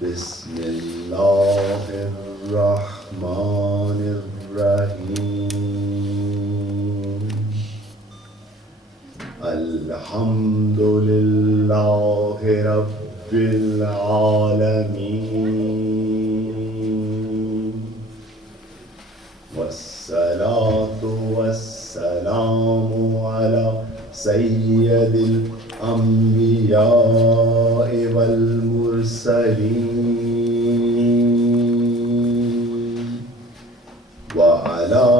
بسم اللہ الرحمن الرحیم الحمد للہ رب العالمین والصلاة والسلام علی سید الانبیاء والمرسلین وعلی آلہ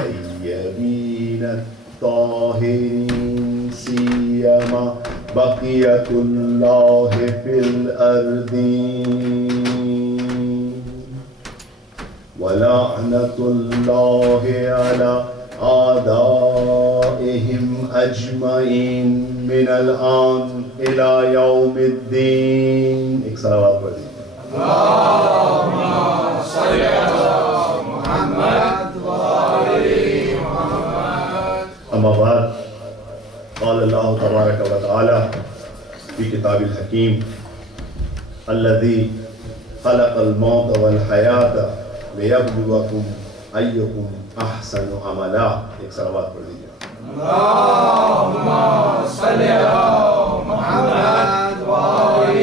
الطیبین الطاہرین سیما بقیۃ اللہ فی الارضین ولعنۃ اللہ علی أعدائهم أجمعين من الآن إلى يوم الدين. ایک صلوات پڑھ دیجیے. اللهم صل على محمد وآل محمد. أما بعد قال الله تبارك وتعالى في كتاب الحكيم الذي خلق الموت والحياة ليبلوكم أيكم احسن عملا. ایک صلوات پڑھ دیجیے. اللهم صل على محمد وآل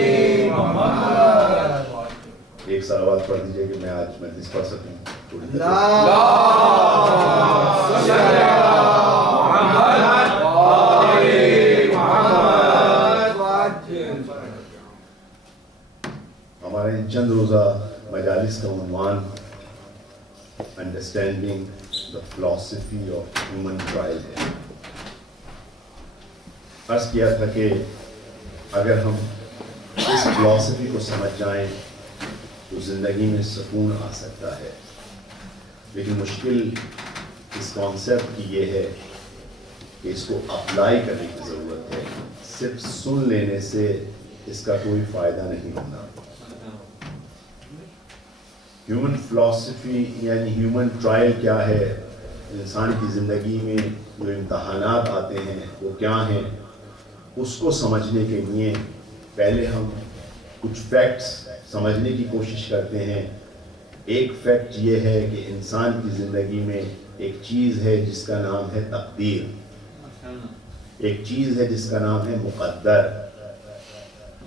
محمد. ایک صلوات پڑھ دیجیے کہ میں آج مجلس پڑھ سکوں. اللهم صل على محمد وآل محمد. ہمارے ان چند روزہ مجالس کا عنوان understanding the philosophy of human trial ہے. عرض کیا تھا کہ اگر ہم اس فلاسفی کو سمجھ جائیں تو زندگی میں سکون آ سکتا ہے، لیکن مشکل اس کانسیپٹ کی یہ ہے کہ اس کو اپلائی کرنے کی ضرورت ہے. صرف سن لینے سے اس کا کوئی فائدہ نہیں ہونا. ہیومن فلاسفی یعنی ہیومن ٹرائل کیا ہے، انسان کی زندگی میں جو امتحانات آتے ہیں وہ کیا ہیں، اس کو سمجھنے کے لیے پہلے ہم کچھ فیکٹس سمجھنے کی کوشش کرتے ہیں. ایک فیکٹ یہ ہے کہ انسان کی زندگی میں ایک چیز ہے جس کا نام ہے تقدیر، ایک چیز ہے جس کا نام ہے مقدر.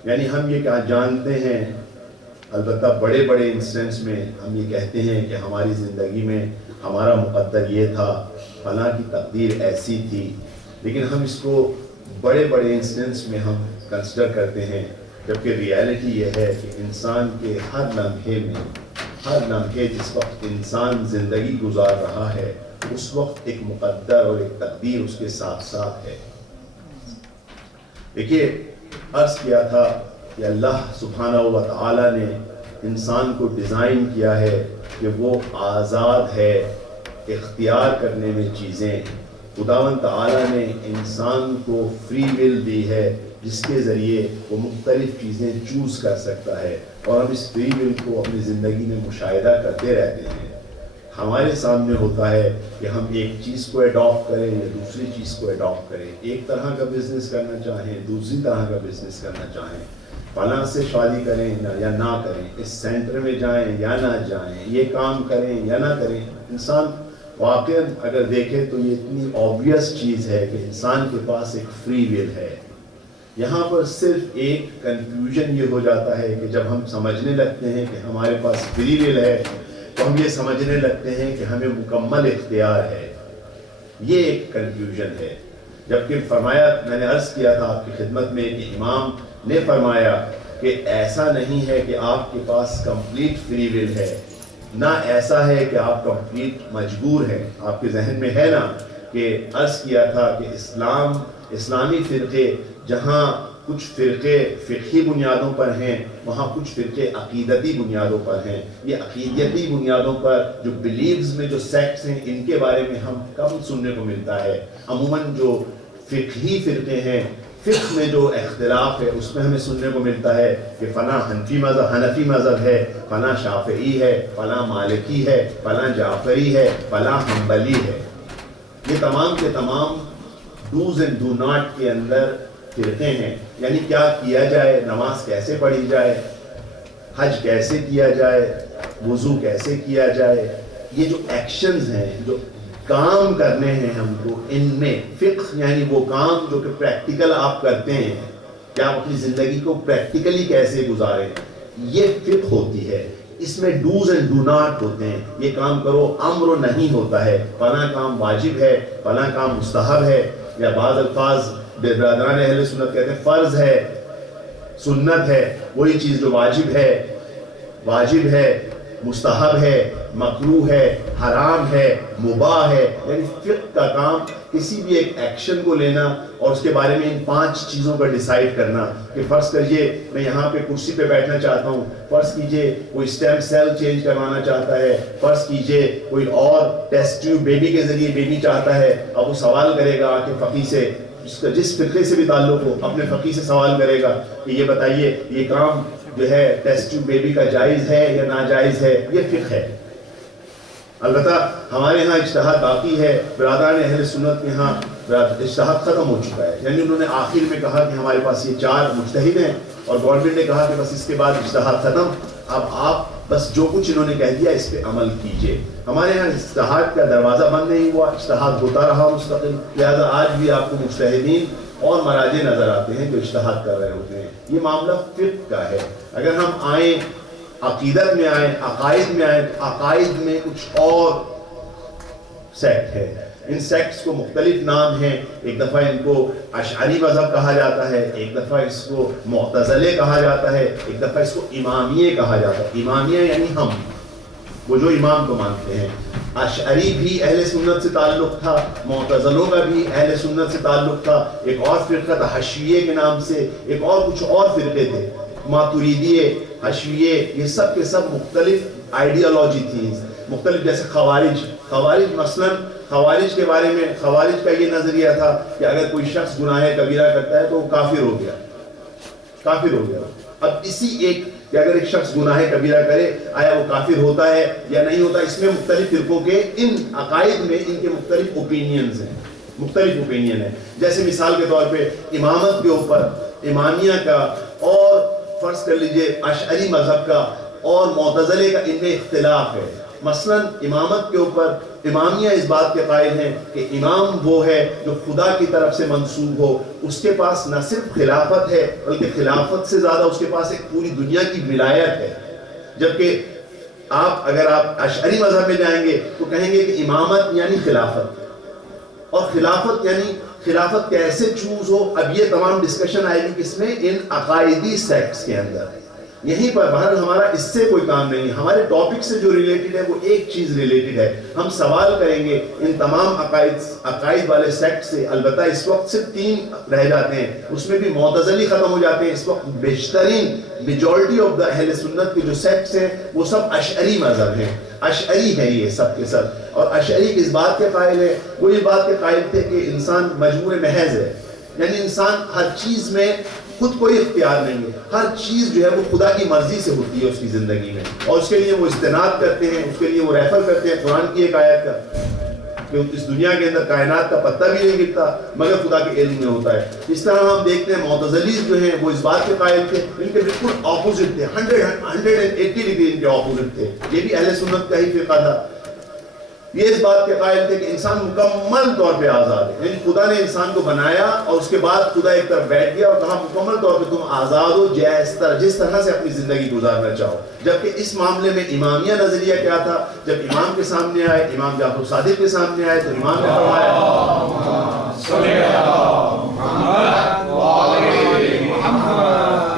یعنی ہم یہ کیا جانتے ہیں، البتہ بڑے بڑے انسٹنس میں ہم یہ کہتے ہیں کہ ہماری زندگی میں ہمارا مقدر یہ تھا، فلاں کی تقدیر ایسی تھی، لیکن ہم اس کو بڑے بڑے انسٹنس میں ہم کنسیڈر کرتے ہیں، جبکہ ریالٹی یہ ہے کہ انسان کے ہر لمحے جس وقت انسان زندگی گزار رہا ہے اس وقت ایک مقدر اور ایک تقدیر اس کے ساتھ ساتھ ہے. دیکھیے عرض کیا تھا کہ اللہ سبحانہ و تعالی نے انسان کو ڈیزائن کیا ہے کہ وہ آزاد ہے اختیار کرنے میں چیزیں. خداوند تعالی نے انسان کو فری ول دی ہے جس کے ذریعے وہ مختلف چیزیں چوز کر سکتا ہے، اور ہم اس فری ول کو اپنی زندگی میں مشاہدہ کرتے رہتے ہیں. ہمارے سامنے ہوتا ہے کہ ہم ایک چیز کو اڈاپٹ کریں یا دوسری چیز کو اڈاپٹ کریں، ایک طرح کا بزنس کرنا چاہیں دوسری طرح کا بزنس کرنا چاہیں، فلاں سے شادی کریں یا نہ کریں، اس سینٹر میں جائیں یا نہ جائیں، یہ کام کریں یا نہ کریں. انسان واقعاً اگر دیکھے تو یہ اتنی آبویس چیز ہے کہ انسان کے پاس ایک فری ول ہے. یہاں پر صرف ایک کنفیوژن یہ ہو جاتا ہے کہ جب ہم سمجھنے لگتے ہیں کہ ہمارے پاس فری ول ہے تو ہم یہ سمجھنے لگتے ہیں کہ ہمیں مکمل اختیار ہے. یہ ایک کنفیوژن ہے. جبکہ فرمایا، میں نے عرض کیا تھا آپ کی خدمت میں کہ امام نے فرمایا کہ ایسا نہیں ہے کہ آپ کے پاس کمپلیٹ فری ول ہے، نہ ایسا ہے کہ آپ کمپلیٹ مجبور ہیں. آپ کے ذہن میں ہے نا کہ عرض کیا تھا کہ اسلامی فرقے جہاں کچھ فرقے فقہی بنیادوں پر ہیں وہاں کچھ فرقے عقیدتی بنیادوں پر ہیں. یہ عقیدتی بنیادوں پر جو بلیفز میں جو سیکٹس ہیں ان کے بارے میں ہم کم سننے کو ملتا ہے. عموماً جو فقہی فرقے ہیں، فقہ میں جو اختلاف ہے اس میں ہمیں سننے کو ملتا ہے کہ فلاں حنفی مذہب ہے، فلاں شافعی ہے، فلاں مالکی ہے، فلاں جعفری ہے، فلاں حنبلی ہے. یہ تمام کے تمام ڈوز اینڈ ڈو ناٹ کے اندر فرقے ہیں، یعنی کیا کیا جائے، نماز کیسے پڑھی جائے، حج کیسے کیا جائے، وضو کیسے کیا جائے، یہ جو ایکشنز ہیں، جو کام کرنے ہیں ہم کو، ان میں فقہ یعنی وہ کام جو کہ پریکٹیکل آپ کرتے ہیں کہ آپ اپنی زندگی کو پریکٹیکلی کیسے گزاریں، یہ فقہ ہوتی ہے. اس میں ڈوز اینڈ ڈو ناٹ ہوتے ہیں. یہ کام کرو امر و نہیں ہوتا ہے، فلاں کام واجب ہے، فلاں کام مستحب ہے، یا بعض الفاظ برادران اہل سنت کہتے ہیں فرض ہے، سنت ہے. وہی چیز جو واجب ہے، مستحب ہے، مکروہ ہے، حرام ہے، مباح ہے. یعنی فقہ کا کام کسی بھی ایک ایکشن کو لینا اور اس کے بارے میں ان 5 چیزوں کا ڈیسائیڈ کرنا کہ فرض کریے میں یہاں پہ کرسی پہ بیٹھنا چاہتا ہوں، فرض کیجئے کوئی اسٹیم سیل چینج کروانا چاہتا ہے، فرض کیجئے کوئی اور ٹیسٹ ٹیوب بیبی کے ذریعے بیبی چاہتا ہے. اب وہ سوال کرے گا کہ فقی سے، جس فرقے سے بھی تعلق ہو اپنے فقی سے سوال کرے گا کہ یہ بتائیے یہ کام جو ہے ٹیسٹ ٹیوب بیبی کا جائز ہے یا ناجائز ہے. یہ فقہ ہے. البتہ ہمارے ہاں اجتہاد باقی ہے. برادران اہل سنت کے ہاں اجتہاد ختم ہو چکا ہے، یعنی انہوں نے آخر میں کہا کہ ہمارے پاس یہ 4 مجتہد ہیں، اور گورنمنٹ نے کہا کہ بس اس کے بعد اجتہاد ختم، اب آپ بس جو کچھ انہوں نے کہہ دیا اس پہ عمل کیجئے. ہمارے ہاں اجتہاد کا دروازہ بند نہیں ہوا، اجتہاد ہوتا رہا مستقل. لہذا آج بھی آپ کو مجتہدین اور مراجع نظر آتے ہیں جو اجتہاد کر رہے ہوتے ہیں. یہ معاملہ فقہ کا ہے. اگر ہم آئیں عقیدت میں آئیں، عقائد میں آئیں، تو عقائد میں کچھ اور سیکٹ ہے. ان سیکٹس کو مختلف نام ہیں. ایک دفعہ ان کو اشعری مذہب کہا جاتا ہے، ایک دفعہ اس کو معتزلے کہا جاتا ہے، ایک دفعہ اس کو امامیہ کہا جاتا ہے. امامیہ یعنی ہم، وہ جو امام کو مانتے ہیں. اشعری بھی اہل سنت سے تعلق تھا، معتزلوں کا بھی اہل سنت سے تعلق تھا. ایک اور فرقہ تھا حشویہ کے نام سے، ایک اور کچھ اور فرقے تھے، ماتریدیہ، حشویہ، یہ سب کے سب مختلف آئیڈیالوجی تھی مختلف. جیسے خوارج مثلاً، خوارج کے بارے میں خوارج کا یہ نظریہ تھا کہ اگر کوئی شخص گناہ کبیرہ کرتا ہے تو وہ کافر ہو گیا. اب اسی ایک کہ اگر ایک شخص گناہ کبیرہ کرے آیا وہ کافر ہوتا ہے یا نہیں ہوتا، اس میں مختلف فرقوں کے ان عقائد میں ان کے مختلف اوپینین ہیں. جیسے مثال کے طور پہ امامت کے اوپر امامیہ کا اور فرض کر لیجئے اشعری مذہب کا اور معتزلے کا ان میں اختلاف ہے. مثلا امامت کے اوپر امامیہ اس بات کے قائل ہیں کہ امام وہ ہے جو خدا کی طرف سے منسوب ہو، اس کے پاس نہ صرف خلافت ہے بلکہ خلافت سے زیادہ اس کے پاس ایک پوری دنیا کی ولایت ہے. جبکہ اگر آپ اشعری مذہب میں جائیں گے تو کہیں گے کہ امامت یعنی خلافت، اور خلافت یعنی خلافت کیسے چوز ہو. اب یہ تمام ڈسکشن آئے گی کس میں؟ ان عقائدی سیکٹس کے اندر. یہیں پر بہر ہمارا اس سے کوئی کام نہیں ہے. ہمارے ٹاپک سے جو ریلیٹڈ ہے وہ ایک چیز ریلیٹڈ ہے. ہم سوال کریں گے ان تمام عقائد والے سیکٹ سے. البتہ اس وقت صرف 3 رہ جاتے ہیں، اس میں بھی معتزلی ختم ہو جاتے ہیں. اس وقت بیشترین میجورٹی آف دا اہل سنت کے جو سیکٹس ہیں وہ سب اشعری مذہب ہیں. اشعری ہے یہ سب کے سب. اور اشعری کس بات کے قائل ہے؟ وہ اس بات کے قائل تھے کہ انسان مجبور محض ہے، یعنی انسان ہر چیز میں خود کوئی اختیار نہیں ہے. ہر چیز جو ہے وہ خدا کی مرضی سے ہوتی ہے اس کی زندگی میں، اور اس کے لیے وہ استناد کرتے ہیں، اس کے لیے وہ ریفر کرتے ہیں قرآن کی ایک آیت کا کہ اس دنیا کے اندر کائنات کا پتہ بھی نہیں گرتا مگر خدا کے علم میں ہوتا ہے. اس طرح ہم دیکھتے ہیں معتزلیز جو ہیں وہ اس بات کے قائل تھے، ان کے بالکل اپوزٹ تھے، 180 ڈگری ان کے اپوزٹ تھے. یہ بھی اہل سنت کا ہی فرقہ تھا. یہ اس بات کے قائل تھے کہ انسان مکمل طور پہ آزاد ہے، یعنی خدا نے انسان کو بنایا اور اس کے بعد خدا ایک طرف بیٹھ گیا اور کہا مکمل طور پہ تم آزاد ہو جس طرح سے اپنی زندگی گزارنا چاہو. جبکہ اس معاملے میں امامیہ نظریہ کیا تھا؟ جب امام کے سامنے آئے، امام جعفر صادق کے سامنے آئے تو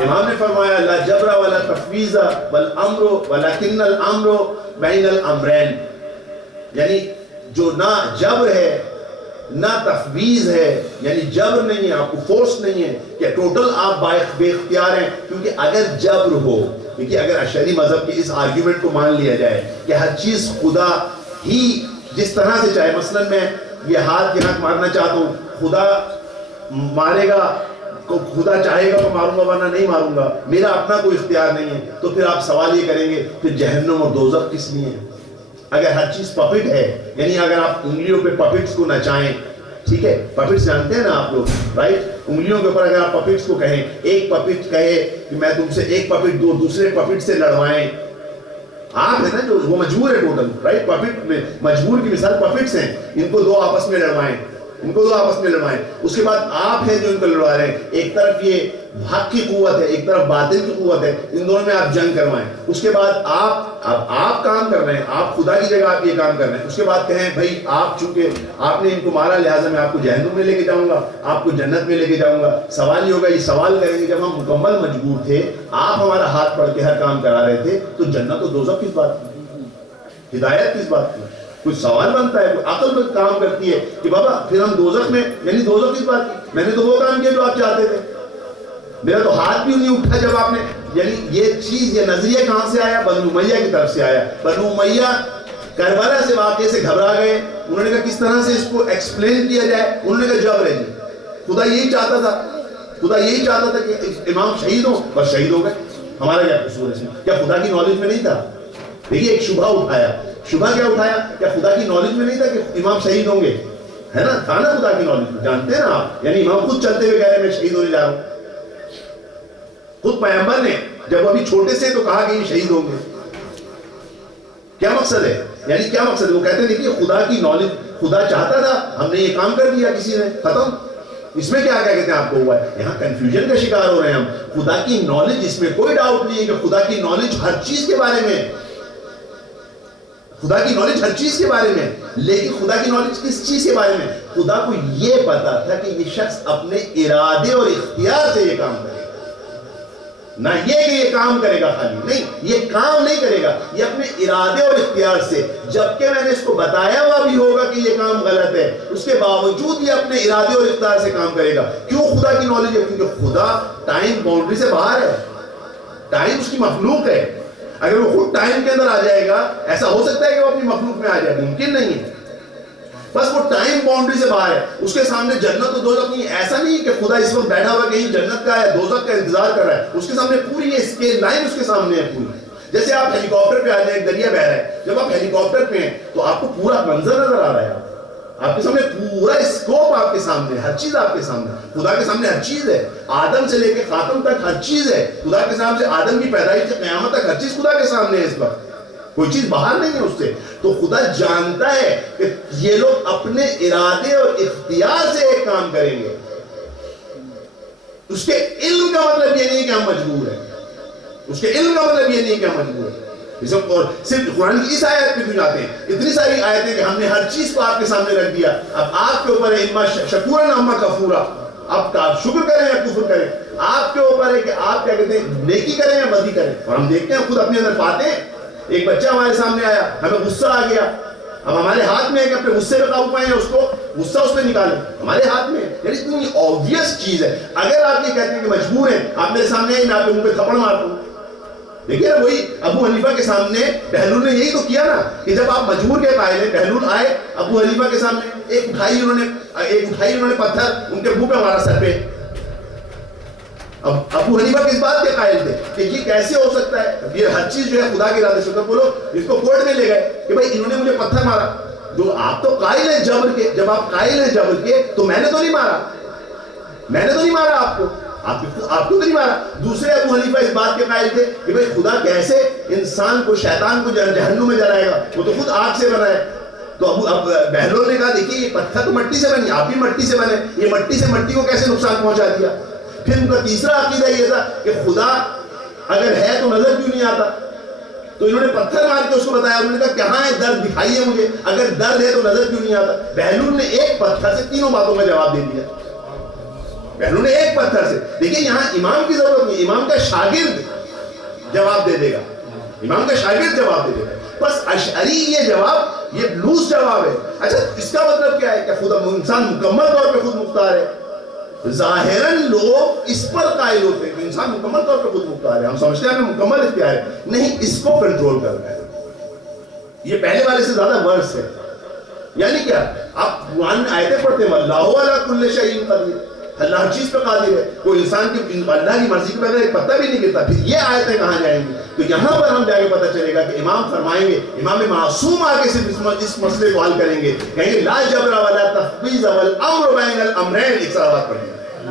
امام نے فرمایا لا جبر ولا تفویض والامر ولکن الامر بین الامرین، یعنی جو نہ جبر ہے نہ تفویض ہے، یعنی جبر نہیں ہے، آپ کو فورس نہیں ہے کہ ٹوٹل آپ بے اختیار ہیں. کیونکہ اگر جبر ہو، دیکھیے اگر اشعری مذہب کے اس آرگیومنٹ کو مان لیا جائے کہ ہر چیز خدا ہی جس طرح سے چاہے، مثلا میں یہ ہاتھ کے ہاتھ مارنا چاہتا ہوں، خدا مارے گا، خدا چاہے گا تو ماروں گا ورنہ نہیں ماروں گا، میرا اپنا کوئی اختیار نہیں ہے. تو پھر آپ سوال یہ کریں گے پھر جہنم اور دوزخ کس لیے ہے؟ اگر ہر چیز پپٹ ہے، یعنی اگر آپ انگلیوں پہ پپٹس کو نچائیں، ٹھیک ہے، پپٹس جانتے ہیں نا آپ لوگ، رائٹ؟ انگلیوں کے اوپر اگر آپ پپٹس کو کہیں, ایک پپٹ کہے کہ میں تم سے ایک پپٹ دو, دوسرے پپٹ سے لڑوائیں, آپ ہے نا جو وہ مجبور ہے ٹوٹل, رائٹ؟ پپٹ میں مجبور کی مثال پپٹس ہیں, ان کو دو آپس میں لڑوائیں, ان کو دو آپس میں لڑوائیں. اس کے بعد آپ ہیں جو ان کو لڑوا رہے ہیں, ایک طرف یہ حق کی قوت ہے, ایک طرف باطل کی قوت ہے, ان دونوں میں آپ جنگ کروائیں. اس کے بعد آپ کام کر رہے ہیں, آپ خدا کی جگہ آپ یہ کام کر رہے ہیں. اس کے بعد کہیں بھائی آپ چونکہ آپ نے ان کو مارا لہٰذا میں آپ کو جہنم میں لے کے جاؤں گا, آپ کو جنت میں لے کے جاؤں گا. سوال یہ ہوگا, یہ سوال کریں گے جب ہم مکمل مجبور تھے, آپ ہمارا ہاتھ پکڑ کے ہر کام کرا رہے تھے, تو جنت و دوزخ کس بات کی, ہدایت کس بات کی؟ کچھ سوال بنتا ہے, کوئی عقل میں کام کرتی ہے کہ بابا پھر ہم دوزخ میں, یعنی دوزخ کس بات کی؟ میں نے تو وہ کام کیا جو آپ چاہتے تھے, میرا تو ہاتھ بھی نہیں اٹھا جب آپ نے, یعنی یہ چیز, یہ نظریہ کہاں سے آیا؟ بنو امیہ کی طرف سے آیا. بنو امیہ کربلا سے واقعے سے گھبرا گئے, انہوں نے کہا کس طرح سے اس کو ایکسپلین کیا جائے. انہوں نے کہا جبر ہے جی, خدا یہی چاہتا تھا, خدا یہی چاہتا تھا کہ امام شہید ہو, بس شہید ہو گئے, ہمارا کیا قصور ہے اس میں؟ کیا خدا کی نالج میں نہیں تھا؟ دیکھیے ایک شبہ اٹھایا, شبہ کیا اٹھایا؟ کیا خدا کی نالج میں نہیں تھا کہ امام شہید ہوں گے؟ ہے نا, تھا نا خدا کی نالج میں, جانتے ہیں نا آپ, یعنی امام خود چلتے ہوئے کہہ رہے ہیں میں شہید ہونے جا رہا ہوں. خود پیغمبر نے جب ابھی چھوٹے سے تو کہا کہ یہ شہید ہوں گے. کیا مقصد ہے؟ یعنی کیا مقصد ہے؟ وہ کہتے ہیں دیکھیے خدا کی نالج, خدا چاہتا تھا, ہم نے یہ کام کر دیا, کسی نے, ختم. اس میں کیا کہتے ہیں آپ کو ہوا ہے؟ یہاں کنفیوژن کا شکار ہو رہے ہیں ہم. خدا کی نالج, اس میں کوئی ڈاؤٹ نہیں ہے کہ خدا کی نالج ہر چیز کے بارے میں, خدا کی نالج ہر چیز کے بارے میں. لیکن خدا کی نالج کس چیز کے بارے میں؟ خدا کو یہ پتا تھا کہ یہ شخص اپنے ارادے اور اختیار سے یہ کام کرے گا, نہ یہ کہ یہ کام کرے گا خالی, نہیں, یہ کام نہیں کرے گا, یہ اپنے ارادے اور اختیار سے, جبکہ میں نے اس کو بتایا ہوا بھی ہوگا کہ یہ کام غلط ہے, اس کے باوجود یہ اپنے ارادے اور اختیار سے کام کرے گا. کیوں خدا کی نالج ہے؟ کیونکہ خدا ٹائم باؤنڈری سے باہر ہے, ٹائم اس کی مخلوق ہے. اگر وہ خود ٹائم کے اندر آ جائے گا, ایسا ہو سکتا ہے کہ وہ اپنی مخلوق میں آ جائے؟ ممکن نہیں ہے. بس وہ ٹائم باؤنڈری سے باہر ہے, اس کے سامنے جنت و دوزخ نہیں. ایسا نہیں کہ خدا اس وقت بیٹھا ہوا کہیں جنت کا یا دوزخ کا انتظار کر رہا ہے, اس کے سامنے پوری یہ اسکیل لائن اس کے سامنے ہے پوری. جیسے آپ ہیلی کاپٹر پہ آ جائیں, ایک دریا بہ رہا ہے, جب آپ ہیلی کاپٹر پہ ہیں تو آپ کو پورا منظر نظر آ رہا ہے, آپ کے سامنے پورا اسکوپ, آپ کے سامنے ہر چیز, آپ کے سامنے خدا کے سامنے ہر چیز ہے. آدم سے لے کے خاتم تک ہر چیز ہے خدا کے سامنے, آدم کی پیدائش سے قیامت تک ہر چیز خدا کے سامنے ہے. اس وقت کوئی چیز باہر نہیں ہے اس سے. تو خدا جانتا ہے کہ یہ لوگ اپنے ارادے اور اختیار سے ایک کام کریں گے. اس کے علم کا مطلب یہ نہیں کہ ہم مجبور ہیں, اس کے علم کا مطلب یہ نہیں کہ ہم مجبور ہیں. اور صرف قرآن کی اس آیت پہ کیوں جاتے ہیں؟ اتنی ساری آیتیں کہ ہم نے ہر چیز کو آپ کے سامنے رکھ دیا. اب آپ کے اوپر ہے اما شکورا اما کفورا, آپ شکر کریں یا کفر کریں, آپ کے اوپر ہے کہ آپ کیا کہتے ہیں, نیکی کریں یا بدی کریں. اور ہم دیکھتے ہیں خود اپنے اندر پاتے ہیں, ایک بچہ ہمارے سامنے آیا, ہمیں غصہ آ گیا, اب ہمارے ہاتھ میں ہے کہ اپنے غصے پہ قابو پائیں, اس کو غصہ اس پہ نکالیں, ہمارے ہاتھ میں. یعنی اتنی آبویس چیز ہے. اگر آپ یہ کہتے ہیں کہ مجبور ہیں, آپ میرے سامنے آئے, میں آپ کے منہ پہ تھپڑ مارتا ہوں. دیکھیے نا, وہی ابو حنیفہ کے سامنے بہلول نے یہی تو کیا نا, کہ جب آپ مجبور کے قائل ہیں, بہلول آئے ابو حنیفہ کے سامنے, ایک اٹھائی انہوں نے پتھر ان کے منہ پہ مارا, سر پہ. اب ابو حنیفہ کس بات کے قائل تھے کہ یہ کیسے ہو سکتا ہے؟ یہ ہر چیز جو ہے خدا کے ارادے سے. تو بولو اس کو کورٹ میں لے گئے کہ بھائی انہوں نے مجھے پتھر مارا. جو آپ تو قائل ہیں جبر کے, جب آپ قائل ہیں جبر کے, تو میں نے تو نہیں مارا, میں نے تو نہیں مارا آپ کو, آپ کو تو نہیں مارا. دوسرے ابو حنیفہ اس بات کے قائل تھے کہ بھئی خدا کیسے انسان کو, شیطان کو جہنم میں جلائے گا, وہ تو خود آگ سے بنا ہے. تو اب بہلول نے کہا دیکھیے یہ پتھر تو مٹی سے بنی, آپ بھی مٹی سے بنے, یہ مٹی سے مٹی کو کیسے نقصان پہنچا دیا. پھر ان کا تیسرا عقیدہ یہ تھا کہ خدا اگر ہے تو نظر کیوں نہیں آتا. تو انہوں نے پتھر مار کے اس کو بتایا, انہوں نے کہا کہاں ہے درد, دکھائیے مجھے, اگر درد ہے تو نظر کیوں نہیں آتا. بہلول نے ایک پتھر سے تینوں باتوں کا جواب دے دیا. بہلول نے ایک پتھر سے. دیکھیے یہاں امام کی ضرورت نہیں, امام کا شاگرد جواب دے دے گا, امام کا شاگرد جواب دے دے گا. بس اشعری یہ جواب, یہ لوز جواب ہے. اچھا اس کا مطلب کیا ہے کہ خدا انسان مکمل طور پہ خود مختار ہے. ظاہراً لوگ اس پر قائل ہوتے ہیں کہ انسان مکمل طور پر خود مختار ہے, ہم سمجھتے ہیں ہمیں مکمل اختیار ہے. نہیں, اس کو کنٹرول کرنا ہے. یہ پہلے والے سے زیادہ ورس ہے. یعنی کیا, آپ قرآن میں آیتیں پڑھتے ہیں واللہ علی کل شیء قدیر, اللہ ہر چیز پہ قادر ہے, کوئی انسان کی اللہ کی مرضی کے بغیر ایک پتہ بھی نہیں گرتا. پھر یہ آیتیں کہاں جائیں گی؟ تو یہاں پر ہم جا کے پتہ چلے گا کہ امام فرمائیں گے, امام معصوم آ کے صرف اس مسئلے کو حل کریں گے, کہیں گے لا جبر ولا تفویض والامر بین الامرین. ایک سوال پڑھیں گے, کہ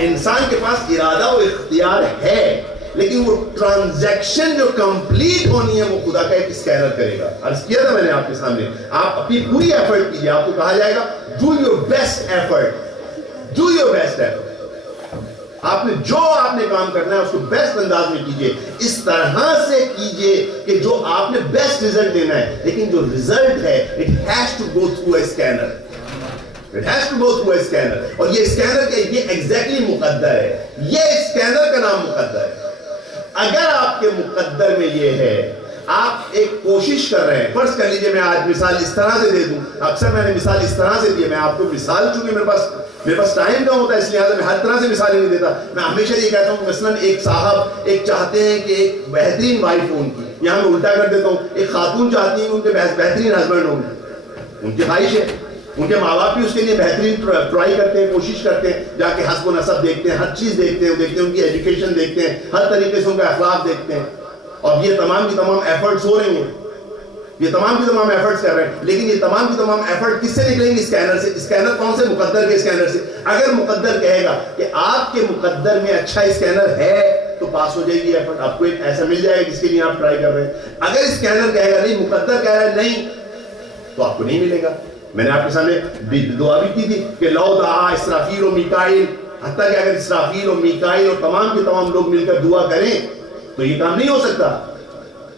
انسان کے پاس ارادہ و اختیار ہے، لیکن وہ ٹرانزیکشن جو کمپلیٹ ہونی ہے وہ خدا کا ایک اسکینر کرے گا. عرض کیا تھا میں نے آپ کے سامنے، آپ اپنی پوری ایفرٹ کیجیے. آپ کو کہا جائے گا do your best effort, do your best effort. آپ نے جو آپ نے کام کرنا ہے اس کو بیسٹ انداز میں کیجیے، اس طرح سے کیجیے کہ جو آپ نے بیسٹ ریزلٹ دینا ہے. لیکن جو ریزلٹ ہے it has to go through a scanner, it has to go through a scanner. اور یہ اسکینر کے یہ ایگزیکٹلی مقدر ہے، یہ اسکینر کا نام مقدر ہے. اگر آپ کے مقدر میں یہ ہے، آپ ایک کوشش کر رہے ہیں، فرض کر لیجئے میں آج مثال اس طرح سے دے دوں، اکثر میں نے مثال اس طرح سے دی ہے، میں آپ کو مثال چونکہ میرے پاس ٹائم کم ہوتا ہے اس لحاظ میں ہر طرح سے مثالیں نہیں دیتا. میں ہمیشہ یہ کہتا ہوں کہ مثلاً ایک صاحب ایک چاہتے ہیں کہ ایک بہترین وائف ہو ان کی، یہاں میں الٹا کر دیتا ہوں، ایک خاتون چاہتی ہیں کہ ان کے بہترین ہسبینڈ ہوں، ان کی خواہش ہے. ان کے ماں باپ بھی اس کے لیے بہترین ٹرائی کرتے ہیں، کوشش کرتے ہیں، جا کے حسب و نسب دیکھتے ہیں، ہر چیز دیکھتے ہیں ان کی ایجوکیشن دیکھتے ہیں، ہر طریقے سے ان کا اخلاق دیکھتے ہیں. اور یہ تمام کی تمام ایفرٹس ہو رہی ہیں، یہ تمام کی تمام ایفرٹس کر رہے ہیں. لیکن یہ تمام کی تمام ایفرٹ کس سے نکلیں گے؟ اسکینر سے. اسکینر کون سے؟ مقدر کے اسکینر سے. اگر مقدر کہے گا کہ آپ کے مقدر میں اچھا اسکینر ہے تو پاس ہو جائے گی ایفرٹ، آپ کو ایک ایسا مل جائے گا جس کے لیے آپ ٹرائی کر رہے ہیں. اگر اسکینر کہے گا نہیں، مقدر کہہ رہا ہے نہیں، تو آپ کو نہیں ملے گا. میں نے آپ کے سامنے دعا بھی کی تھی کہ لو دعا اسرافیل و میکائیل، حتیٰ کہ اگر اسرافیل و میکائیل اور تمام کے تمام لوگ مل کر دعا کریں تو یہ کام نہیں ہو سکتا،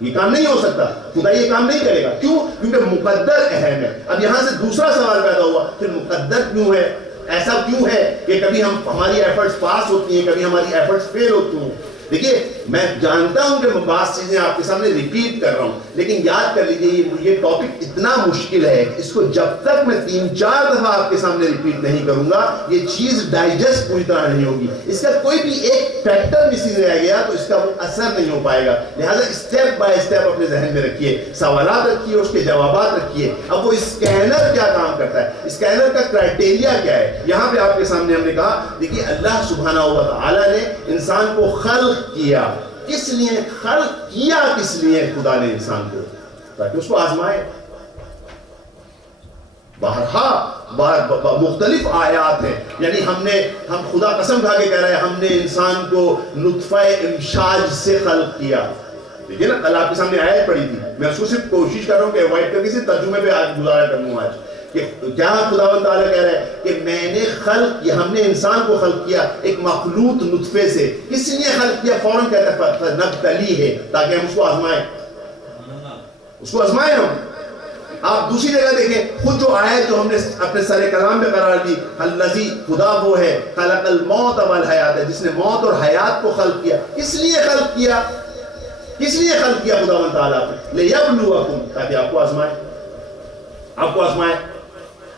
یہ کام نہیں ہو سکتا. خدا یہ کام نہیں کرے گا. کیوں؟ کیونکہ مقدر اہم ہے. اب یہاں سے دوسرا سوال پیدا ہوا، پھر مقدر کیوں ہے؟ ایسا کیوں ہے کہ کبھی ہماری ایفرٹس پاس ہوتی ہیں، کبھی ہماری ایفرٹس فیل ہوتی ہیں؟ دیکھیے میں جانتا ہوں کہ میں بعض چیزیں آپ کے سامنے ریپیٹ کر رہا ہوں، لیکن یاد کر لیجیے یہ ٹاپک اتنا مشکل ہے کہ اس کو جب تک میں 3-4 دفعہ آپ کے سامنے ریپیٹ نہیں کروں گا یہ چیز ڈائجسٹ پوری طرح نہیں ہوگی. اس کا کوئی بھی ایک فیکٹر مسنگ رہ گیا تو اس کا وہ اثر نہیں ہو پائے گا. لہٰذا اسٹیپ بائی اسٹیپ اپنے ذہن میں رکھیے، سوالات رکھیے، اس کے جوابات رکھیے. اب وہ اسکینر کیا کام کرتا ہے، اسکینر کا کرائٹیریا کیا ہے؟ یہاں پہ آپ کے سامنے ہم نے کہا دیکھیے اللہ سبحانہ و تعالی نے انسان کو خلق کیا. کس لیے خلق کیا؟ کس لیے خدا نے انسان کو؟ تاکہ اس کو آزمائے. مختلف آیات ہیں، یعنی ہم خدا قسم کھا کے کہہ رہے ہیں ہم نے انسان کو نطفہ امشاج سے خلق کیا. دیکھیے نا کل آپ کے سامنے آیت پڑھی تھی، میں اس کو صرف کوشش کر رہا ہوں کہ اوائڈ کر کے صرف ترجمے پہ آج گزارا کروں آج کہ کیا خداوند تعالیٰ کہہ رہا ہے کہ میں نے خلق کیا، ہم نے انسان کو خلق کیا ایک مخلوط نطفے سے. کس لیے خلق کیا؟ فوراً کہتا ہے نبتلی ہے، تاکہ ہم اس کو آزمائیں، اس کو آزمائیں ہم. آپ دوسری جگہ دیکھیں خود جو آیت جو ہم نے اپنے سر کلام میں قرار دی، الذی خدا وہ ہے خلق الموت والحیات، جس نے موت اور حیات کو خلق کیا. کس لیے خلق کیا؟ کس لیے خلق کیا خداوند تعالیٰ نے؟ لیبلوکم، تاکہ آپ کو آزمائے، آپ کو آزمائے.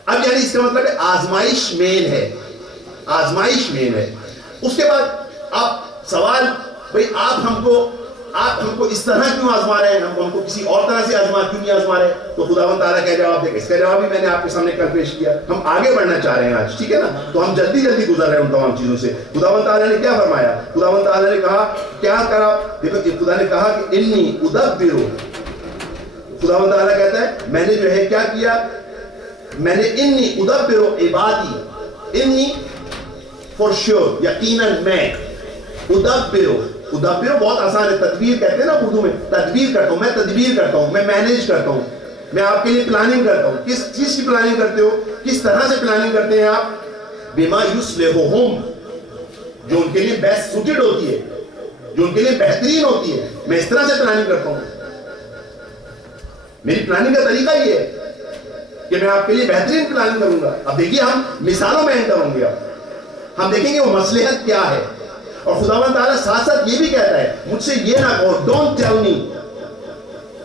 اب یعنی اس کا مطلب ہے آزمائش مین ہے، آزمائش مین ہے. اس کے بعد آپ سوال بھئی آپ ہم کو اس طرح کیوں آزما رہے ہیں، ہم کو کسی اور طرح سے کیوں نہیں آزما رہے؟ تو خداوند تعالیٰ کا جواب دے گا. اس کا جواب بھی میں نے آپ کے سامنے کل پیش کیا. ہم آگے بڑھنا چاہ رہے ہیں آج، ٹھیک ہے نا؟ تو ہم جلدی گزر رہے ہیں ان تمام چیزوں سے. خداوند تعالیٰ نے کیا فرمایا؟ خداوند تعالیٰ نے کہا کیا کرا؟ دیکھو خدا نے کہا کہ انی ادبر. خداوند تعالیٰ کہتا ہے میں نے جو ہے کیا کیا؟ میں نے انی ادبر عبادی، انی فور شیور، یقیناً میں، ادبر بہت آسان ہے، تدبیر کہتے ہیں نا اردو میں، تدبیر کرتا ہوں، میں تدبیر کرتا ہوں، میں مینیج کرتا ہوں، میں آپ کے لیے پلاننگ کرتا ہوں. کس چیز کی پلاننگ کرتے ہو؟ کس طرح سے پلاننگ کرتے ہیں آپ؟ بما یصلحہم، جو ان کے لیے بیسٹ سوٹڈ ہوتی ہے، جو ان کے لیے بہترین ہوتی ہے، میں اس طرح سے پلاننگ کرتا ہوں. میری پلاننگ کا طریقہ یہ ہے کہ میں آپ کے لیے بہترین پلاننگ کروں گا. اب دیکھیے ہم مثالوں میں انٹر ہوں گے، اب ہم دیکھیں گے وہ مصلحت کیا ہے. اور خداوند تعالیٰ ساتھ ساتھ یہ بھی کہتا ہے مجھ سے یہ نہ کہو، ڈونٹ ٹیل می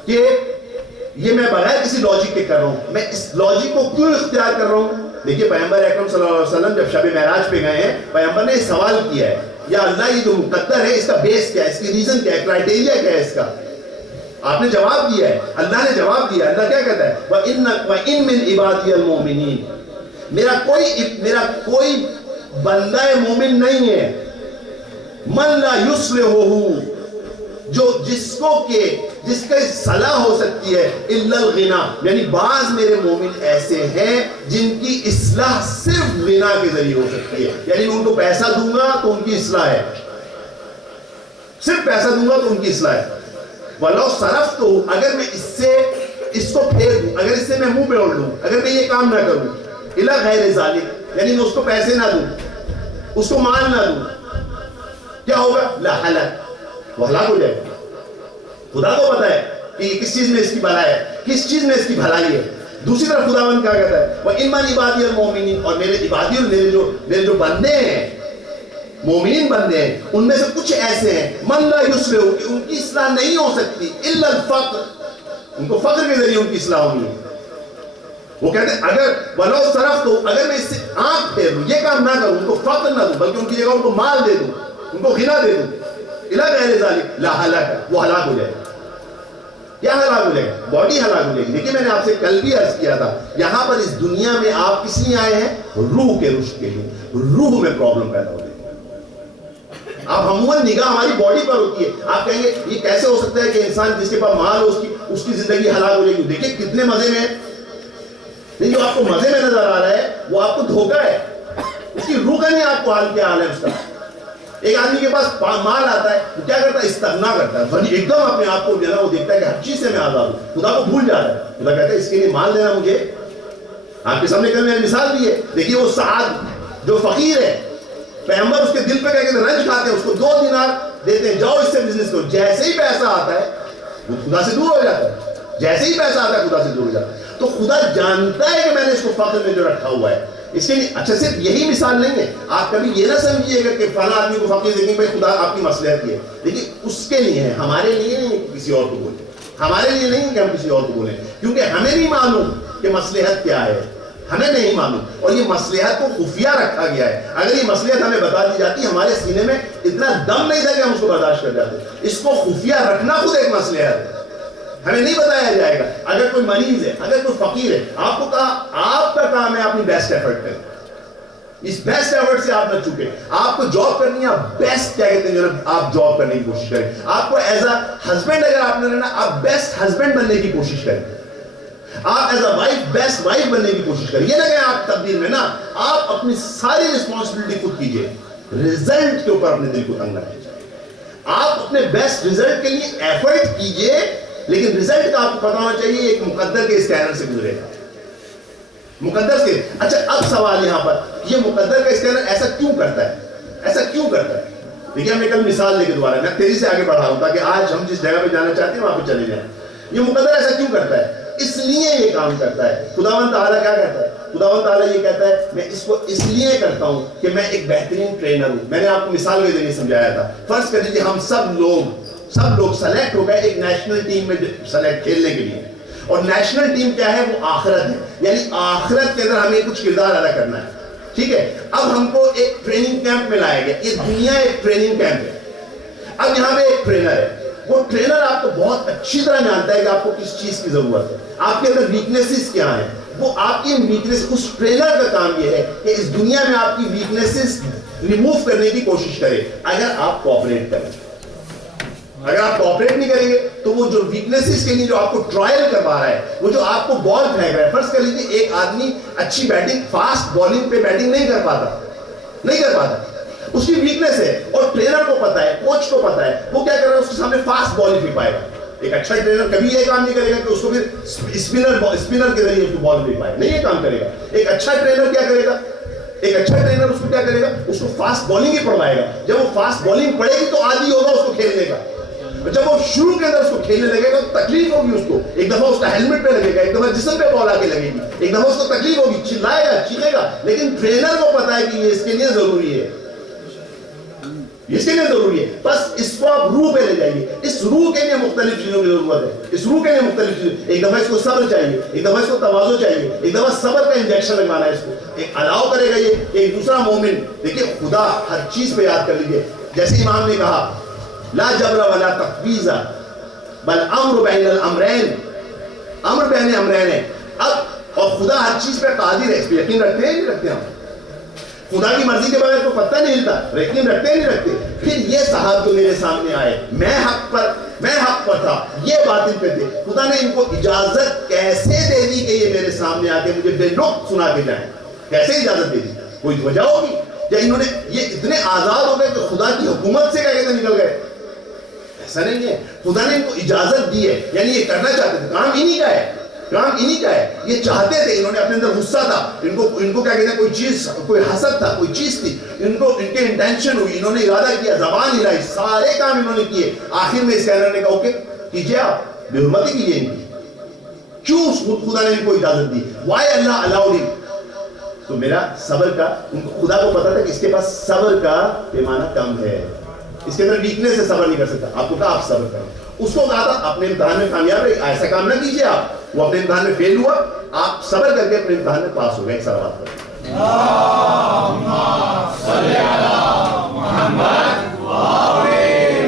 کہ یہ میں بغیر کسی لاجک کے کر رہا ہوں. میں اس لاجک کو کیوں اختیار کر رہا ہوں؟ دیکھیے پیغمبر اکرم صلی اللہ علیہ وسلم جب شب معراج پہ گئے ہیں، پیغمبر نے سوال کیا ہے یا اللہ یہ جو مقدر ہے اس کا بیس کیا ہے، اس کی ریزن کیا ہے، کرائٹیریا کیا ہے اس کا؟ آپ نے جواب دیا ہے، اللہ نے جواب دیا. اللہ کیا کہتا ہے؟ وَإِن مِّنْ عِبَادِيَ الْمُؤْمِنِينَ، میرا کوئی بندہ مومن نہیں ہے من لا یصلحہ، جو جس کو کہ جس کا صلاح ہو سکتی ہے الا الغنا، یعنی بعض میرے مومن ایسے ہیں جن کی اصلاح صرف غنا کے ذریعے ہو سکتی ہے، یعنی ان کو پیسہ دوں گا تو ان کی اصلاح ہے، صرف پیسہ دوں گا تو ان کی اصلاح ہے. وَلَوْ صَرَفْتُ، اگر میں اس کو پھیر دوں، اگر اس سے میں منہ پہ اوڑ لوں، اگر میں یہ کام نہ کروں، اِلَى غَيْرِ ذَلِكَ، یعنی میں اس کو پیسے نہ دوں، اس کو مال نہ دوں، کیا ہوگا؟ لَهَلَكَ، وہ ہلاک ہو جائے گا. خدا کو پتا ہے کہ یہ کس چیز میں اس کی بھلائی ہے، کس چیز میں اس کی بھلائی ہے. دوسری طرف خداوند کیا کہتا ہے؟ وَإِنَّ عِبَادِيَ الْمُؤْمِنِينَ، اور میرے عبادی اور میرے جو بندے ہیں، مومنین بندے ہیں، ان میں سے کچھ ایسے ہیں من لا یصلح، کہ ان کی اصلاح نہیں ہو سکتی الا الفقر، ان کو فقر کے ذریعے ان کی اصلاح ہونی ہے. وہ کہتے ہیں اگر ولو صرف تو، اگر میں اس سے آنکھ پھیر لوں، یہ کام نہ کروں، ان کو فقر نہ دوں بلکہ ان کی جگہ ان کو مال دے دوں، ان کو غنا دے دوں، الا غیر ذالک لہلک، وہ ہلاک ہو جائے گا. کیا ہلاک ہو جائے گا؟ باڈی ہلاک ہو جائے گی. لیکن میں نے آپ سے کل بھی عرض کیا تھا، یہاں پر اس دنیا میں آپ کس لیے آئے ہیں؟ روح کے رشد کے لیے. روح میں پرابلم پیدا ہو جائے گی. آپ عموماً نگاہ ہماری باڈی پر ہوتی ہے. آپ کہیں گے یہ کیسے ہو سکتا ہے کہ انسان جس کے پاس مال ہو اس کی زندگی ہلاک ہو جائے گی؟ دیکھیں کتنے مزے میں ہے. نہیں، جو آپ کو مزے میں نظر آ رہا ہے وہ آپ کو دھوکہ ہے. اس کی روح کا نہیں آپ کو حال کیا حال ہے اس کا. ایک آدمی کے پاس مال آتا ہے، وہ کیا کرتا ہے؟ استغنا کرتا ہے، ایک دم اپنے آپ کو جو ہے نا وہ دیکھتا ہے کہ ہر چیز سے میں آزاد ہوں، خدا کو بھول جا رہا ہے. خدا کہتا ہے اس کے لیے مال دینا مجھے. آپ کے سامنے کل میں نے مثال دی ہے. دیکھیے وہ سعد جو فقیر ہے، پیغمبر اس کے دل پہ کہہ کے رنج کھاتے ہیں، اس کو 2 دینار دیتے ہیں، جاؤ اس سے بزنس کرو. جیسے ہی پیسہ آتا ہے وہ خدا سے دور ہو جاتا ہے. جیسے ہی پیسہ آتا ہے خدا سے دور ہو جاتا ہے. تو خدا جانتا ہے کہ میں نے اس کو فقر میں جو رکھا ہوا ہے. اس کے لیے اچھا صرف یہی مثال نہیں ہے. آپ کبھی یہ نہ سمجھیے گا کہ فلاں آدمی کو فقیر دیکھیں بھائی خدا آپ کی مصلحت کی ہے. لیکن اس کے لیے ہے، ہمارے لیے نہیں کہ کسی اور کو بولیں. ہمارے لیے نہیں کہ ہم کسی اور کو بولیں، کیونکہ ہمیں نہیں معلوم کہ مصلحت کیا ہے. ہمیں نہیں معلوم، اور یہ مصلحت کو خفیہ رکھا گیا ہے. اگر یہ مصلحت ہمیں بتا دی جاتی، ہمارے سینے میں اتنا دم نہیں تھا کہ ہم اس کو برداشت کر جاتے. اس کو خفیہ رکھنا خود ایک مصلحت ہے. ہمیں نہیں بتایا جائے گا. اگر کوئی مریض ہے، اگر کوئی فقیر ہے، آپ کو کہا آپ کا کام ہے اپنی بیسٹ ایفرٹ کریں. اس بیسٹ ایفرٹ سے آپ نہ چکے. آپ کو جاب کرنی ہے، آپ بیسٹ کیا کہتے ہیں آپ جاب کرنے کی کوشش کریں. آپ کو ایز اے ہسبینڈ اگر آپ نے رہنا، آپ بیسٹ ہسبینڈ بننے کی کوشش کریں. آپ as a wife best wife بننے کی کوشش کریں. یہ نہ کہ آپ تقدیر میں نا، آپ اپنی ساری رسپانسبلٹی خود کیجئے. رزلٹ کے اوپر اپنے دل کو تنگ نہ کیجئے. آپ اپنے بیسٹ رزلٹ کے لیے ایفرٹ کیجئے، لیکن رزلٹ کا آپ کو پتا ہونا چاہیے ایک مقدر کے اسکینر سے گزرے گا. مقدر سے. اچھا اب سوال یہاں پر، یہ مقدر کا اسکینر ایسا کیوں کرتا ہے؟ ایسا کیوں کرتا ہے؟ دیکھیے ہم نے کل مثال لے کے دوبارہ میں تیزی سے آگے بڑھا رہا ہوں تاکہ آج ہم جس جگہ پہ جانا چاہتے ہیں وہاں پہ چلے جائیں. یہ مقدر ایسا کیوں کرتا ہے؟ اس لیے یہ کام کرتا ہے. خداوند تعالیٰ کیا کہتا ہے؟ خداوند تعالیٰ یہ کہتا ہے میں اس کو اس لیے کرتا ہوں کہ میں ایک بہترین ٹرینر ہوں. میں نے آپ کو مثال کے ذریعے سمجھایا تھا. فرض کر لیجیے ہم سب لوگ سلیکٹ ہو گئے ایک نیشنل ٹیم میں سلیکٹ کھیلنے کے لیے. اور نیشنل ٹیم کیا ہے؟ وہ آخرت ہے. یعنی آخرت کے اندر ہمیں کچھ کردار ادا کرنا ہے. ٹھیک ہے. اب ہم کو ایک ٹریننگ کیمپ میں لایا گیا. یہ دنیا ایک ٹریننگ کیمپ ہے. اب یہاں پہ ایک ٹرینر ہے. وہ ٹرینر آپ کو بہت اچھی طرح جانتا ہے کہ آپ کو کس چیز کی ضرورت ہے، آپ کے اندر ویکنیسز کیا ہیں. وہ آپ کی ویکنیس، اس ٹرینر کا کام یہ ہے کہ اس دنیا میں آپ کی ویکنیسز ریموو کرنے کی کوشش کرے اگر آپ کوآپریٹ کریں. اگر آپ کوآپریٹ نہیں کریں گے تو وہ جو ویکنیسز کے لیے جو آپ کو ٹرائل کروا رہا ہے، وہ جو آپ کو بال پھینک رہا ہے. فرض کر لیجیے ایک آدمی اچھی بیٹنگ، فاسٹ بالنگ پہ بیٹنگ نہیں کر پاتا، اس کی ویکنیس ہے. اور ٹرینر کو پتا ہے، کوچ کو پتا ہے، وہ کیا کر رہا ہے؟ اس کے سامنے فاسٹ بال ہی پھینک پائے گا. ایک اچھا ٹرینر کبھی یہ کام نہیں کرے گا کہ اس کو پھر اسپنر کے ذریعے اس کو بال دے پائے. نہیں، یہ کام کرے گا. ایک اچھا ٹرینر کیا کرے گا؟ ایک اچھا ٹرینر اس کو کیا کرے گا؟ اس کو فاسٹ بالنگ ہی پڑھوائے گا. جب وہ فاسٹ بالنگ پڑھے گی تو عادی ہوگا اس کو کھیلنے کا. جب وہ شروع کے اندر اس کو کھیلنے لگے گا تو تکلیف ہوگی اس کو. ایک دفعہ اس کا ہیلمٹ پہ لگے گا، ایک دفعہ جسم پہ بال آ کے لگے گی، ایک دفعہ اس کو تکلیف ہوگی، چلائے گا، چیخے گا. لیکن ٹرینر کو پتا ہے کہ یہ اس کے لیے ضروری ہے، اس کے لیے ضروری ہے. بس اس کو آپ روح پہ لے جائیے. اس روح کے لیے مختلف چیزوں کی ضرورت ہے. اس روح کے لیے مختلف چیزیں. ایک دفعہ اس کو صبر چاہیے، ایک دفعہ اس کو تواضع چاہیے، ایک دفعہ صبر کا انجیکشن لگوانا ہے اس کو. ایک الاؤ کرے گا یہ ایک دوسرا مومن. دیکھیے خدا ہر چیز پہ یاد کر لیجیے. جیسے امام نے کہا لا جبر ولا تفویض بل امر بین الامرین. امر بین امرین ہے. اب اور خدا ہر چیز پہ قادر ہے. اس پہ یقین رکھتے ہیں نہیں رکھتے ہم؟ خدا کی مرضی کے بغیر تو پتہ نہیں ہلتا. یقین رکھتے نہیں رکھتے؟ پھر یہ صاحب جو میرے سامنے آئے، میں حق پر، میں حق پر تھا، یہ باطل پہ تھے. خدا نے ان کو اجازت کیسے دے دی کہ یہ میرے سامنے آ کے مجھے بے نقط سنا کے جائیں؟ کیسے اجازت دے دی؟ کوئی وجہ ہوگی؟ یا انہوں نے یہ اتنے آزاد ہو گئے کہ خدا کی حکومت سے کہتے نکل گئے؟ ایسا نہیں ہے. خدا نے ان کو اجازت دی ہے، یعنی یہ کرنا چاہتے تھے. کام انہی کا ہے، کام انہی کا ہے. یہ چاہتے تھے، انہوں نے اپنے اندر غصہ تھا، ان کو کیا کہتے ہیں، کوئی چیز، کوئی حسد تھا، کوئی چیز تھی، ان کے انٹینشن ہوئی، انہوں نے ارادہ کیا، زبان ہلائی، سارے کام انہوں نے کیے. آخر میں اسکینر نے کہا اوکے کیجئے، آپ بے حرمتی کیجئے ان کی. کیوں خدا نے ان کو اجازت دی؟ وائی اللہ allowed him؟ تو میرا صبر کا، خدا کو پتا تھا کہ اس کے پاس صبر کا پیمانہ کم ہے، اس کے اندر ویکنس سے صبر نہیں کر سکتا. آپ کو کہا آپ صبر کرو. اس کو کہا تھا اپنے امتحان میں کامیاب رہے، ایسا کام نہ کیجئے آپ. وہ اپنے امتحان میں فیل ہوا، آپ صبر کر کے اپنے امتحان میں پاس ہو گئے. ایک سلوات کرو. اللہم صلی علی محمد وآل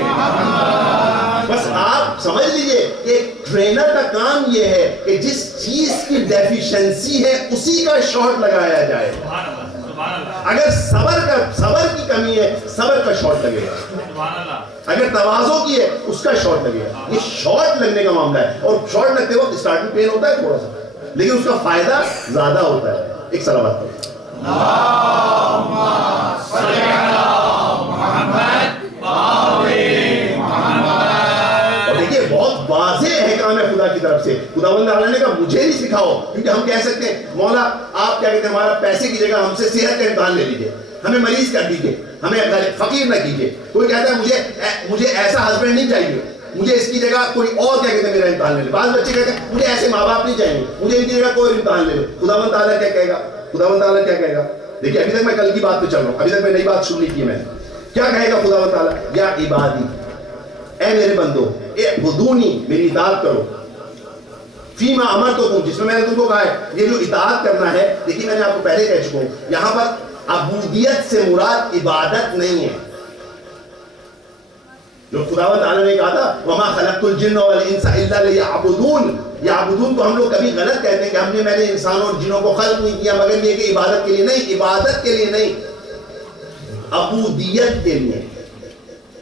محمد. بس آپ سمجھ لیجئے کہ ایک ٹرینر کا کام یہ ہے کہ جس چیز کی ڈیفیشنسی ہے اسی کا شاٹ لگایا جائے. اگر صبر کی کمی ہے، صبر کا شاٹ لگے گا. اگر تواضع کی ہے، اس کا شاٹ لگے گا. یہ شاٹ لگنے کا معاملہ ہے، اور شاٹ لگتے وقت اسٹارٹنگ پین ہوتا ہے تھوڑا سا، لیکن اس کا فائدہ زیادہ ہوتا ہے. ایک سلوات کرو. اللہم صلی علی محمد وآل محمد. اور دیکھیے بہت واضح احکام ہے خدا کی طرف سے. خداوند تعالیٰ نے کہا مجھے نہیں سکھاؤ، کیونکہ ہم کہہ سکتے ہیں مولا آپ کیا کہتے ہیں، ہمارا پیسے کی جگہ ہم سے صحت کا امتحان لے لیجیے، ہمیں مریض کر دیجیے، ہمیں فقیر نہ کیجیے. کوئی کہتا ہے مجھے ایسا ہسبینڈ نہیں چاہیے، مجھے اس کی جگہ کوئی اور کیا کہتے ہیں میرا امتحان لے لے. بعض بچے کہتے ہیں مجھے ایسے ماں باپ نہیں چاہیے، مجھے ان کی جگہ کوئی امتحان لے لے. خداوند تعالیٰ کیا کہے گا؟ خداوند تعالیٰ کیا کہے گا؟ دیکھیے ابھی تک میں کل کی بات پہ چل رہا ہوں، ابھی تک میں نئی بات شروع نہیں کی. میں کیا کہے گا خداوند تعالیٰ؟ یا عبادی، اے میرے بندو، اعبدونی، میری اطاعت کرو، فیما امرتکم، جس میں نے تم کو کہا ہے. یہ جو اطاعت کرنا ہے، دیکھیے میں نے آپ کو پہلے کہہ چکا ہوں، یہاں پر عبودیت سے مراد عبادت نہیں ہے. جو خداوند تعالیٰ نے کہا تھا وما خلقت الجن والانس الا لیعبدون، یعبدون کو ہم لوگ کبھی غلط کہتے ہیں کہ میں نے انسانوں اور جنوں کو خلق نہیں کیا مگر یہ کہ عبادت کے لیے. نہیں، عبادت کے لیے نہیں، عبودیت کے لیے،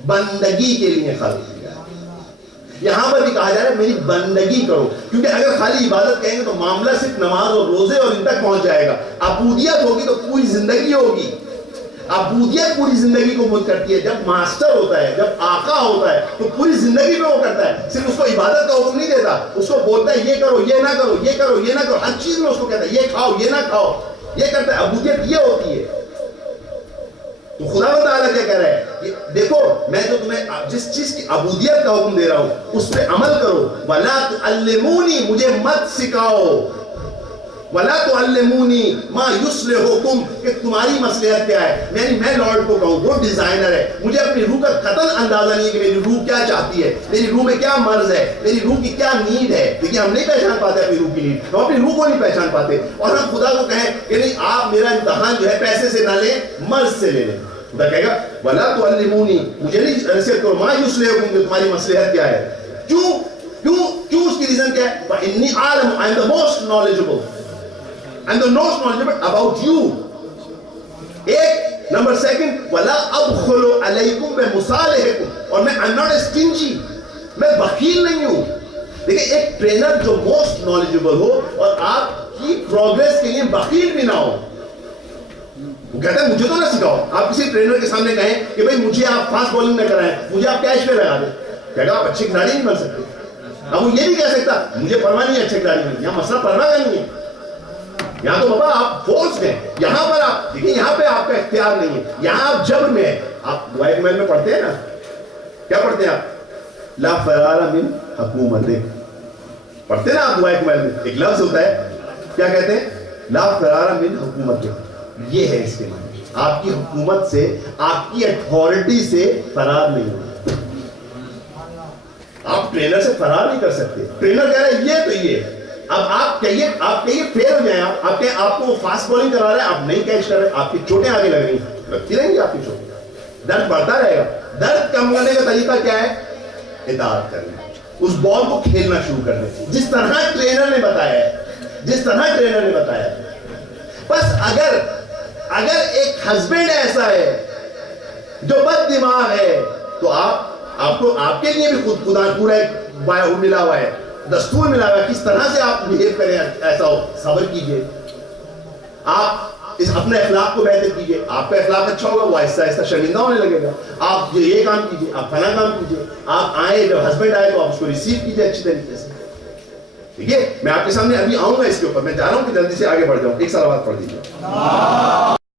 بندگی کے لیے خلق کیا. یہاں پر بھی کہا جا رہا ہے میری بندگی کرو، کیونکہ اگر خالی عبادت کہیں گے تو معاملہ صرف نماز اور روزے اور ان تک پہنچ جائے گا. عبودیت ہوگی تو پوری زندگی ہوگی. عبودیت پوری زندگی کو ملک کرتی ہے. جب ماسٹر ہوتا ہے، جب آقا ہوتا ہے تو پوری زندگی میں وہ کرتا ہے. صرف اس کو عبادت کا حکم نہیں دیتا، اس کو بولتا ہے یہ کرو، یہ نہ کرو، یہ کرو، یہ نہ کرو. ہر چیز میں اس کو کہتا ہے یہ کھاؤ، یہ نہ کھاؤ، یہ کرتا ہے. عبودیت یہ ہوتی ہے. تو خداوند تعالیٰ کیا کہہ رہا ہے؟ دیکھو میں جو تمہیں جس چیز کی عبودیت کا حکم دے رہا ہوں اس پہ عمل کرو. وَلَا تُعَلِّمُونِي، مجھے مت سکھاؤ. وَلَا تُعَلِّمُونِي مَا يُصْلِحُكُمْ، کہ تمہاری مصلحت کیا ہے. یعنی میں لارڈ کو کہوں، وہ ڈیزائنر ہے، مجھے اپنی روح کا قطعاً اندازہ نہیں ہے کہ میری روح کیا چاہتی ہے، میری روح میں کیا مرض ہے، میری روح کی کیا نیڈ ہے. دیکھیے ہم نہیں پہچان پاتے اپنی روح کی نیڈ، ہم اپنی روح کو نہیں پہچان پاتے. اور ہم خدا کو کہیں کہ نہیں آپ میرا امتحان جو ہے پیسے سے نہ لیں، مرض سے لے لیں. خدا کہے گا وَلَا تُعَلِّمُونِي، مجھے نہیں نصیحت کرو، مَا يُصْلِحُكُمْ، کہ تمہاری مصلحت کیا ہے. کیوں اس کی ریزن کیا ہے؟ وَإِنِّي عَالِمٌ، I am the most knowledgeable، I am the most knowledgeable about you. ایک نمبر سیکنڈ وَلَا أَبْخُلُ عَلَيْكُمْ بِمُصَالِحِكُمْ، اور میں I'm not stingy، میں بخیل نہیں ہوں. دیکھیں ایک ٹرینر جو موسٹ نالجبل ہو اور آپ کی پروگریس کے لیے بخیل بھی نہ ہو، وہ کہتا ہے مجھے تو نہ سکھاؤ. آپ کسی ٹرینر کے سامنے کہیں کہ بھائی مجھے آپ فاسٹ بولنگ نہ کرائیں، مجھے آپ کیچ پہ لگا دیں، کہے گا آپ اچھی کھلاڑی نہیں بن سکتے. اب وہ یہ نہیں کہہ سکتا مجھے پرواہ نہیں ہے اچھے کھلاڑی بننے. یہاں مسئلہ پرواہ کا نہیں ہے، یہاں تو بابا آپ فورس میں، یہاں پر آپ دیکھیں یہاں پہ آپ کا اختیار نہیں ہے. یہاں آپ جبر میں ہیں. آپ دعائے کمال میں پڑھتے ہیں نا، کیا پڑھتے ہیں آپ؟ لا فرار من حکومت، پڑھتے ہیں نا آپ دعائے کمال میں. ایک لفظ ہوتا ہے کیا کہتے ہیں؟ لا فرار من حکومت. یہ ہے اس کے معنی، آپ کی حکومت سے، آپ کی اتھارٹی سے فرار نہیں ہوگا. آپ ٹرینر سے فرار نہیں کر سکتے. ٹرینر کہہ رہا ہے یہ تو یہ. اب آپ کہیے فیل ہو جائیں، آپ کہیں آپ کو فاسٹ بولنگ کرا رہے ہیں، آپ نہیں کیچ کر رہے، آپ کی چوٹیں آگے لگ رہی ہیں، لگتی رہیں گی آپ کی چوٹیں، درد بڑھتا رہے گا. درد کم کرنے کا طریقہ کیا ہے؟ اطاعت کرنا، اس بال کو کھیلنا شروع کر دیں جس طرح ٹرینر نے بتایا ہے، جس طرح ٹرینر نے بتایا ہے. بس اگر ایک ہسبینڈ ایسا ہے جو بد دماغ ہے تو آپ آپ کو آپ کے لیے بھی خود خدا پورا ایک ملا ہوا ہے, دستور ملا ہوا ہے کس طرح سے آپ بہیو کریں, ایسا ہو صبر کیجئے, آپ اس اپنے اخلاق کو بہتر کیجئے, آپ کا اخلاق اچھا ہوگا وہ آہستہ آہستہ شرمندہ ہونے لگے گا. آپ یہ کام کیجئے, آپ فلاں کام کیجئے, آپ آئے جب ہسبینڈ آئے تو آپ اس کو ریسیو کیجئے اچھی طریقے سے. ٹھیک ہے, میں آپ کے سامنے ابھی آؤں گا اس کے اوپر, میں چاہ رہا ہوں کہ جلدی سے آگے بڑھ جاؤں. ایک سلوات پڑھ دیجیے.